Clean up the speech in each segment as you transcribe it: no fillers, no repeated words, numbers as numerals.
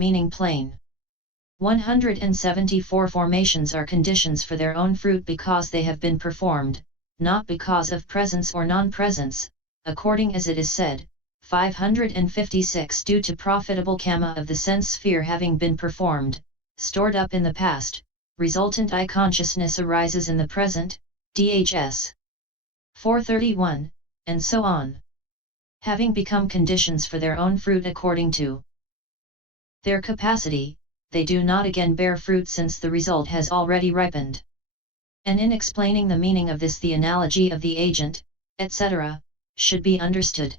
Meaning plain. 174 formations are conditions for their own fruit because they have been performed, not because of presence or non-presence, according as it is said. 556 Due to profitable kamma of the sense sphere having been performed, stored up in the past, resultant I consciousness arises in the present, dhs. 431, and so on. Having become conditions for their own fruit according to their capacity, they do not again bear fruit since the result has already ripened. And in explaining the meaning of this, the analogy of the agent, etc., should be understood.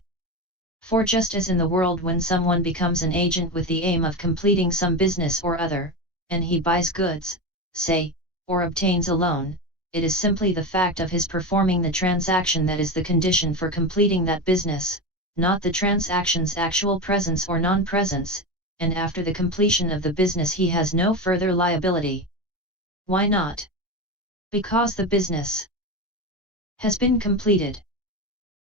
For just as in the world when someone becomes an agent with the aim of completing some business or other, and he buys goods, say, or obtains a loan, it is simply the fact of his performing the transaction that is the condition for completing that business, not the transaction's actual presence or non-presence, and after the completion of the business he has no further liability. Why not? Because the business has been completed.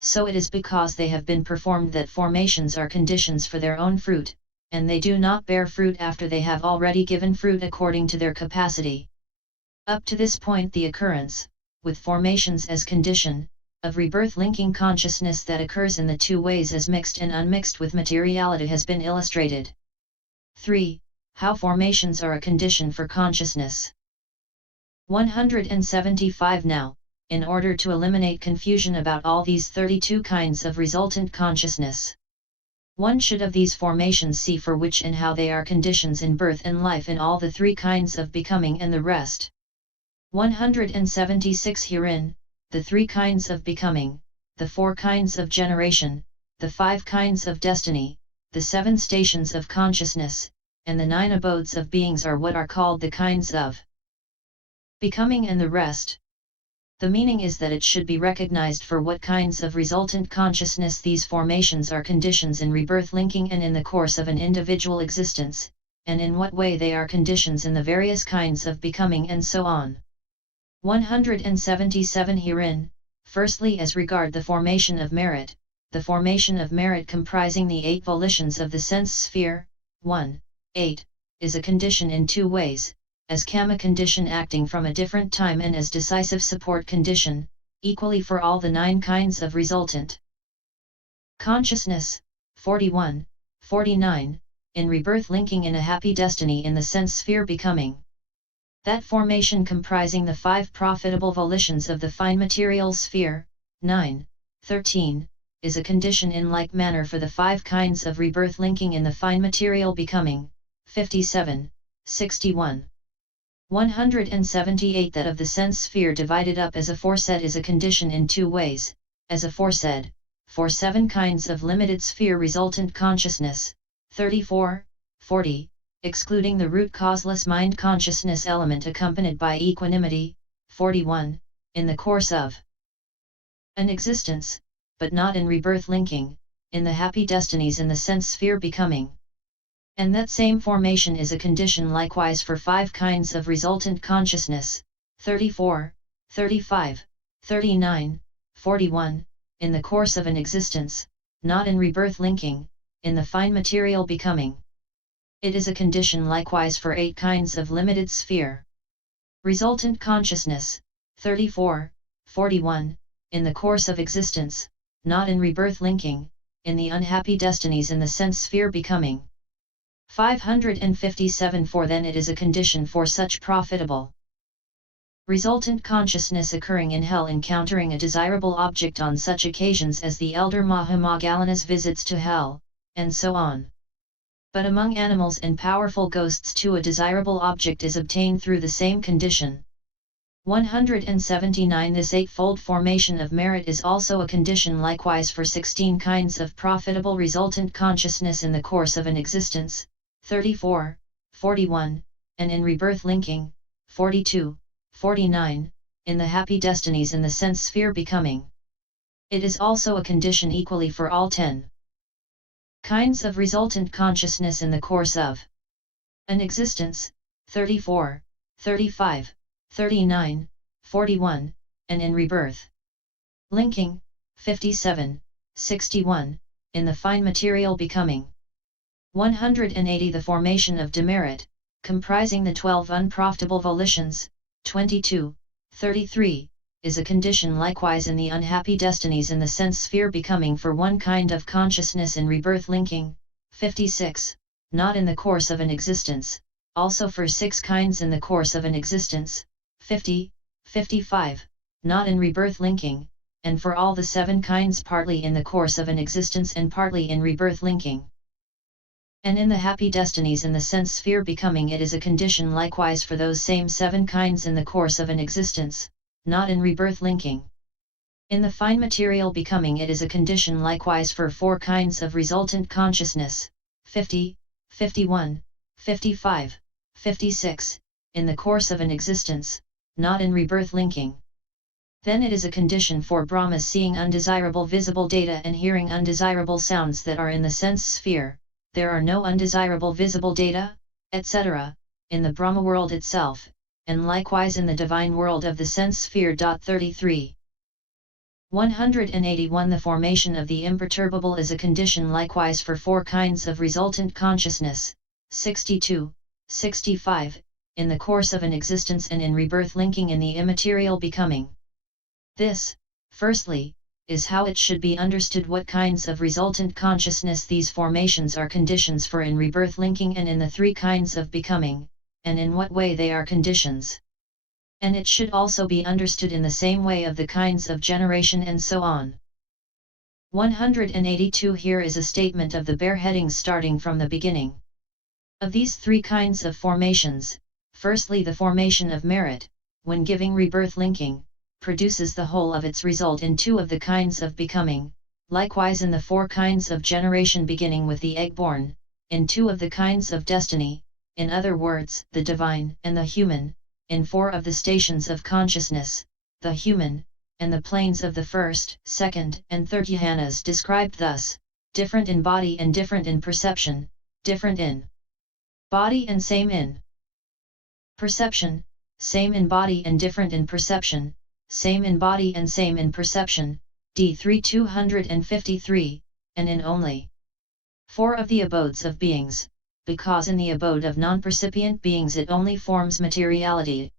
So it is because they have been performed that formations are conditions for their own fruit, and they do not bear fruit after they have already given fruit according to their capacity. Up to this point the occurrence, with formations as condition, of rebirth linking consciousness that occurs in the two ways as mixed and unmixed with materiality has been illustrated. 3. How formations are a condition for consciousness. 175 Now, in order to eliminate confusion about all these 32 kinds of resultant consciousness, one should of these formations see for which and how they are conditions in birth and life in all the 3 kinds of becoming and the rest. 176 Herein, the 3 kinds of becoming, the 4 kinds of generation, the 5 kinds of destiny, the 7 stations of consciousness, and the 9 abodes of beings are what are called the kinds of becoming and the rest. The meaning is that it should be recognized for what kinds of resultant consciousness these formations are conditions in rebirth linking and in the course of an individual existence, and in what way they are conditions in the various kinds of becoming and so on. 177 Herein, firstly as regard the formation of merit, the formation of merit comprising the 8 volitions of the sense sphere, 1, 8, is a condition in 2 ways, as kamma condition acting from a different time and as decisive support condition, equally for all the 9 kinds of resultant consciousness, 41, 49, in rebirth linking in a happy destiny in the sense sphere becoming. That formation comprising the 5 profitable volitions of the fine material sphere, 9, 13, is a condition in like manner for the 5 kinds of rebirth linking in the fine material becoming, 57, 61. 178 That of the sense sphere divided up as aforesaid is a condition in 2 ways, as aforesaid, for 7 kinds of limited sphere resultant consciousness, 34, 40, excluding the root causeless mind consciousness element accompanied by equanimity, 41, in the course of an existence, but not in rebirth linking, in the happy destinies in the sense sphere becoming. And that same formation is a condition likewise for 5 kinds of resultant consciousness, 34, 35, 39, 41, in the course of an existence, not in rebirth linking, in the fine material becoming. It is a condition likewise for 8 kinds of limited sphere resultant consciousness, 34, 41, in the course of existence, not in rebirth linking, in the unhappy destinies in the sense sphere becoming. 557 For then it is a condition for such profitable resultant consciousness occurring in hell encountering a desirable object on such occasions as the elder Mahamoggalana's visits to hell, and so on. But among animals and powerful ghosts too a desirable object is obtained through the same condition. 179 This 8-fold formation of merit is also a condition likewise for 16 kinds of profitable resultant consciousness in the course of an existence, 34, 41, and in rebirth linking, 42, 49, in the happy destinies in the sense sphere becoming. It is also a condition equally for all 10 kinds of resultant consciousness in the course of an existence, 34, 35, 39, 41, and in rebirth linking, 57, 61, in the fine material becoming. 180 The formation of demerit, comprising the 12 unprofitable volitions, 22, 33, is a condition likewise in the unhappy destinies in the sense sphere becoming for one kind of consciousness in rebirth linking, 56, not in the course of an existence, also for 6 kinds in the course of an existence, 50, 55, not in rebirth linking, and for all the 7 kinds partly in the course of an existence and partly in rebirth linking. And in the happy destinies in the sense sphere becoming it is a condition likewise for those same 7 kinds in the course of an existence, not in rebirth linking. In the fine material becoming it is a condition likewise for 4 kinds of resultant consciousness, 50, 51, 55, 56, in the course of an existence, not in rebirth linking. Then it is a condition for Brahmas seeing undesirable visible data and hearing undesirable sounds that are in the sense sphere. There are no undesirable visible data, etc., in the Brahma world itself, and likewise in the divine world of the sense sphere. 33. 181 The formation of the imperturbable is a condition likewise for 4 kinds of resultant consciousness, 62, 65, in the course of an existence and in rebirth linking in the immaterial becoming. This, firstly, is how it should be understood what kinds of resultant consciousness these formations are conditions for in rebirth linking and in the 3 kinds of becoming, and in what way they are conditions. And it should also be understood in the same way of the kinds of generation and so on. 182 Here is a statement of the bare headings starting from the beginning. Of these 3 kinds of formations, firstly the formation of merit, when giving rebirth linking, produces the whole of its result in 2 of the kinds of becoming, likewise in the 4 kinds of generation beginning with the egg-born, in 2 of the kinds of destiny, in other words, the divine and the human, in 4 of the stations of consciousness, the human, and the planes of the first, second, and third yahanas described thus, different in body and different in perception, different in body and same in perception, same in body and different in perception, same in body and same in perception, D3 253, and in only 4 of the abodes of beings, because in the abode of non-percipient beings it only forms materiality.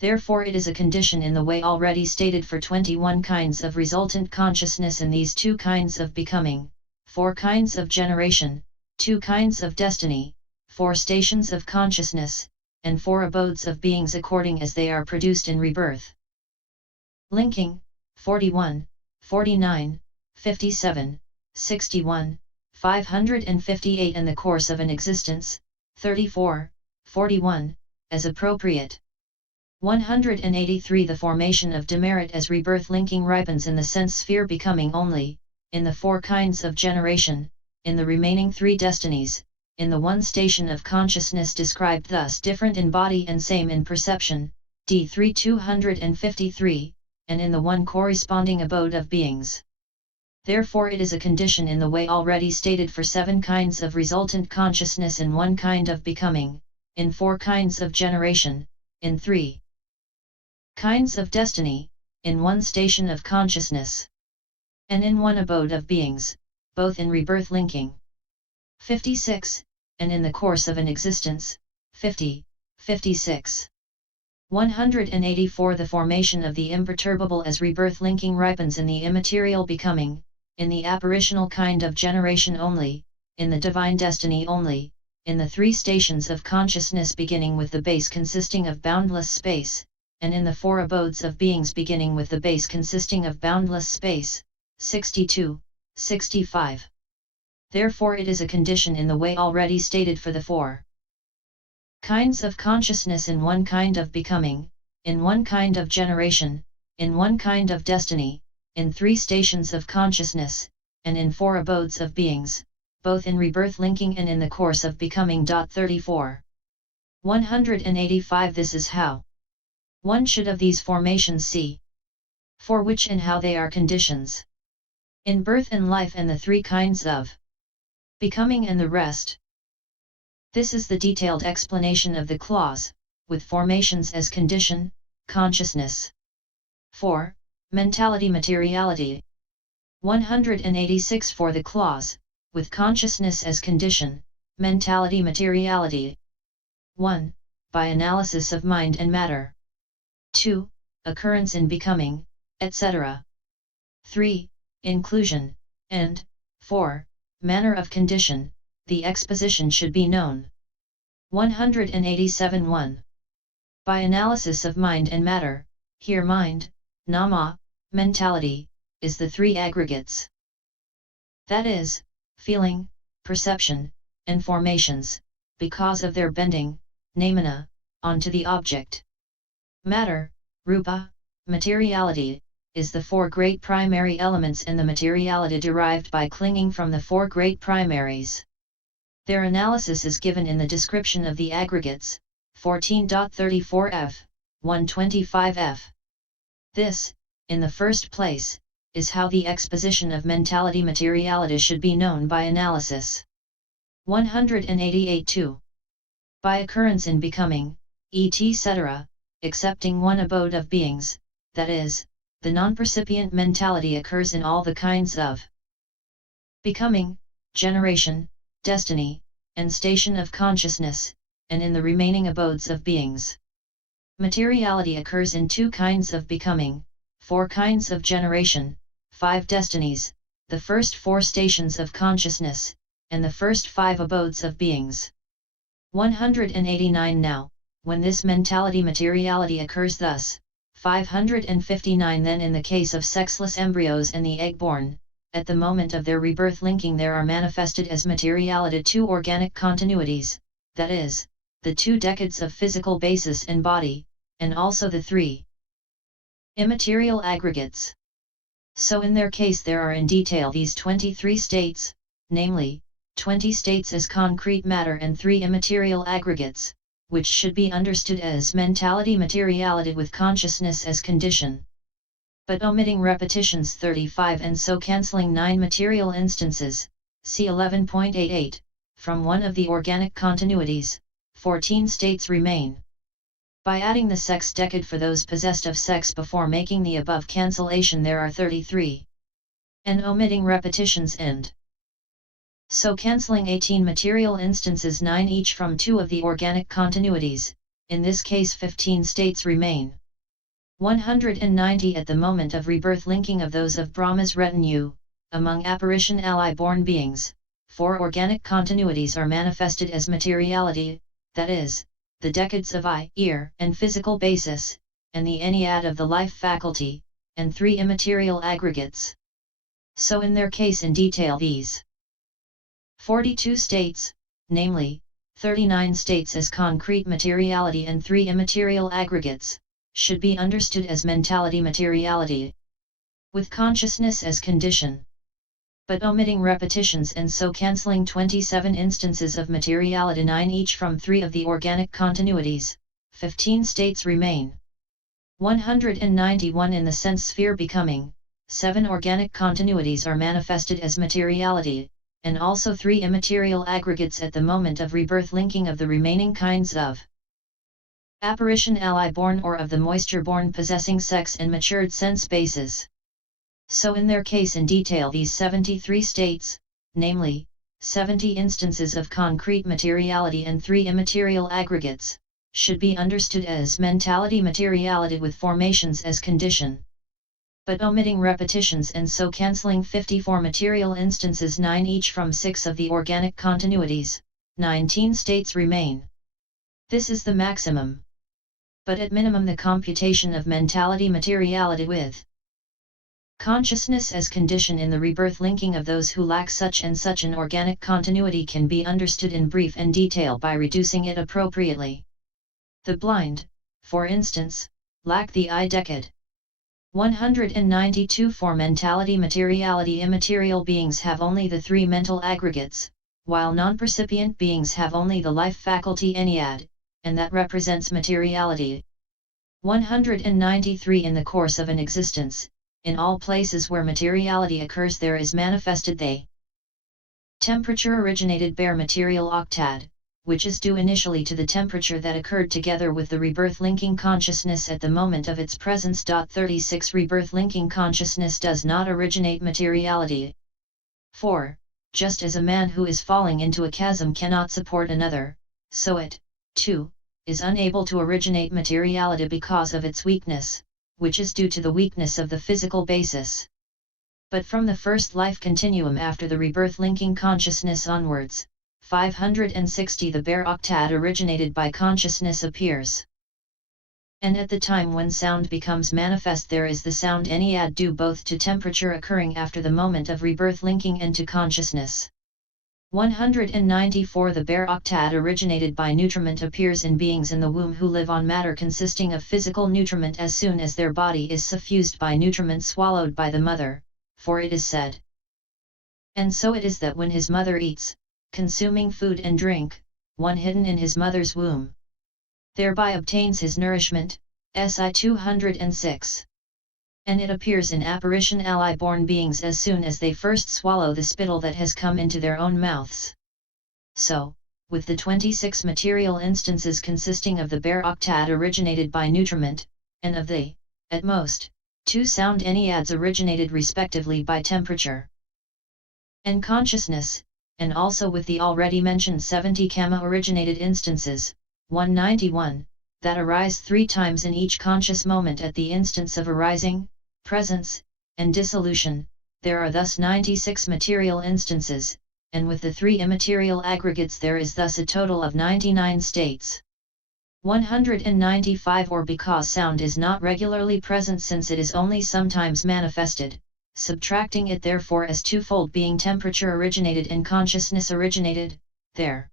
Therefore it is a condition in the way already stated for 21 kinds of resultant consciousness in these 2 kinds of becoming, 4 kinds of generation, 2 kinds of destiny, 4 stations of consciousness, and 4 abodes of beings according as they are produced in rebirth. Linking, 41, 49, 57, 61, 558 and the course of an existence, 34, 41, as appropriate. 183 The formation of demerit as rebirth linking ripens in the sense sphere becoming only, in the 4 kinds of generation, in the remaining 3 destinies, in the 1 station of consciousness described thus different in body and same in perception, D3 253, and in the 1 corresponding abode of beings. Therefore it is a condition in the way already stated for 7 kinds of resultant consciousness in 1 kind of becoming, in 4 kinds of generation, in 3 kinds of destiny, in 1 station of consciousness, and in 1 abode of beings, both in rebirth linking. 56, and in the course of an existence, 50, 56. 184 The formation of the imperturbable as rebirth linking ripens in the immaterial becoming, in the apparitional kind of generation only, in the divine destiny only, in the 3 stations of consciousness beginning with the base consisting of boundless space, and in the 4 abodes of beings beginning with the base consisting of boundless space, 62, 65. Therefore it is a condition in the way already stated for the 4 kinds of consciousness in 1 kind of becoming, in 1 kind of generation, in 1 kind of destiny, in 3 stations of consciousness, and in 4 abodes of beings, both in rebirth linking and in the course of becoming. 34. 185 This is how one should of these formations see, for which and how they are conditions in birth and life and the 3 kinds of becoming and the rest. This is the detailed explanation of the clause, with formations as condition, consciousness. 4. Mentality materiality. 186 For the clause, with consciousness as condition, mentality materiality. 1. By analysis of mind and matter. 2. Occurrence in becoming, etc. 3. Inclusion, and 4. Manner of condition, the exposition should be known. 187 1. By analysis of mind and matter, here mind, nama, mentality, is the three aggregates. That is, feeling, perception, and formations, because of their bending, namana, onto the object. Matter, rupa, materiality, is the four great primary elements and the materiality derived by clinging from the four great primaries. Their analysis is given in the description of the aggregates, 14.34f, 125f. This, in the first place, is how the exposition of mentality materiality should be known by analysis. 188 2. By occurrence in becoming, etc., excepting one abode of beings, that is, the non-percipient mentality occurs in all the kinds of becoming, generation, destiny, and station of consciousness, and in the remaining abodes of beings. Materiality occurs in two kinds of becoming, 4 kinds of generation, 5 destinies, the first 4 stations of consciousness, and the first 5 abodes of beings. 189 Now, when this mentality materiality occurs thus, 559 Then in the case of sexless embryos and the egg-born, at the moment of their rebirth linking there are manifested as materiality 2 organic continuities, that is, the 2 decades of physical basis and body, and also the 3 immaterial aggregates. So in their case there are in detail these 23 states, namely, 20 states as concrete matter and 3 immaterial aggregates, which should be understood as mentality materiality with consciousness as condition. But omitting repetitions 35 and so cancelling 9 material instances, see 11.88, from one of the organic continuities, 14 states remain. By adding the sex decade for those possessed of sex before making the above cancellation there are 33. And omitting repetitions and so cancelling 18 material instances 9 each from 2 of the organic continuities, in this case 15 states remain. 190 At the moment of rebirth linking of those of Brahma's retinue, among apparition ally-born beings, 4 organic continuities are manifested as materiality, that is, the decades of eye, ear, and physical basis, and the ennead of the life faculty, and 3 immaterial aggregates. So in their case in detail these 42 states, namely, 39 states as concrete materiality and 3 immaterial aggregates, should be understood as mentality materiality, with consciousness as condition. But omitting repetitions and so cancelling 27 instances of materiality 9 each from 3 of the organic continuities, 15 states remain. 191 In the sense sphere becoming, 7 organic continuities are manifested as materiality, and also 3 immaterial aggregates at the moment of rebirth linking of the remaining kinds of apparition ally-born or of the moisture-born possessing sex and matured sense bases. So in their case in detail these 73 states, namely, 70 instances of concrete materiality and 3 immaterial aggregates, should be understood as mentality materiality with formations as condition. But omitting repetitions and so cancelling 54 material instances 9 each from 6 of the organic continuities, 19 states remain. This is the maximum. But at minimum the computation of mentality materiality with consciousness as condition in the rebirth linking of those who lack such and such an organic continuity can be understood in brief and detail by reducing it appropriately. The blind, for instance, lack the eye decade. 192 For mentality materiality immaterial beings have only the 3 mental aggregates, while non-percipient beings have only the life faculty ennead, and that represents materiality. 193 In the course of an existence, in all places where materiality occurs there is manifested the temperature originated bare material octad, which is due initially to the temperature that occurred together with the rebirth linking consciousness at the moment of its presence. 36 Rebirth linking consciousness does not originate materiality. 4. just as a man who is falling into a chasm cannot support another, so it, too, is unable to originate materiality because of its weakness, which is due to the weakness of the physical basis. But from the first life continuum after the rebirth linking consciousness onwards, 560 the bare octad originated by consciousness appears. And at the time when sound becomes manifest there is the sound ennead due both to temperature occurring after the moment of rebirth linking and to consciousness. 194 the bare octad originated by nutriment appears in beings in the womb who live on matter consisting of physical nutriment as soon as their body is suffused by nutriment swallowed by the mother, for it is said, "And so it is that when his mother eats, consuming food and drink, one hidden in his mother's womb, thereby obtains his nourishment." SI 206. And it appears in apparition ally-born beings as soon as they first swallow the spittle that has come into their own mouths. So, with the 26 material instances consisting of the bare octad originated by nutriment, and of the, at most, 2 sound enneads originated respectively by temperature and consciousness, and also with the already mentioned 70 kamma originated instances, 191, that arise 3 times in each conscious moment at the instance of arising, presence, and dissolution, there are thus 96 material instances, and with the 3 immaterial aggregates there is thus a total of 99 states. 195 or because sound is not regularly present since it is only sometimes manifested, subtracting it therefore as twofold being temperature originated and consciousness originated, there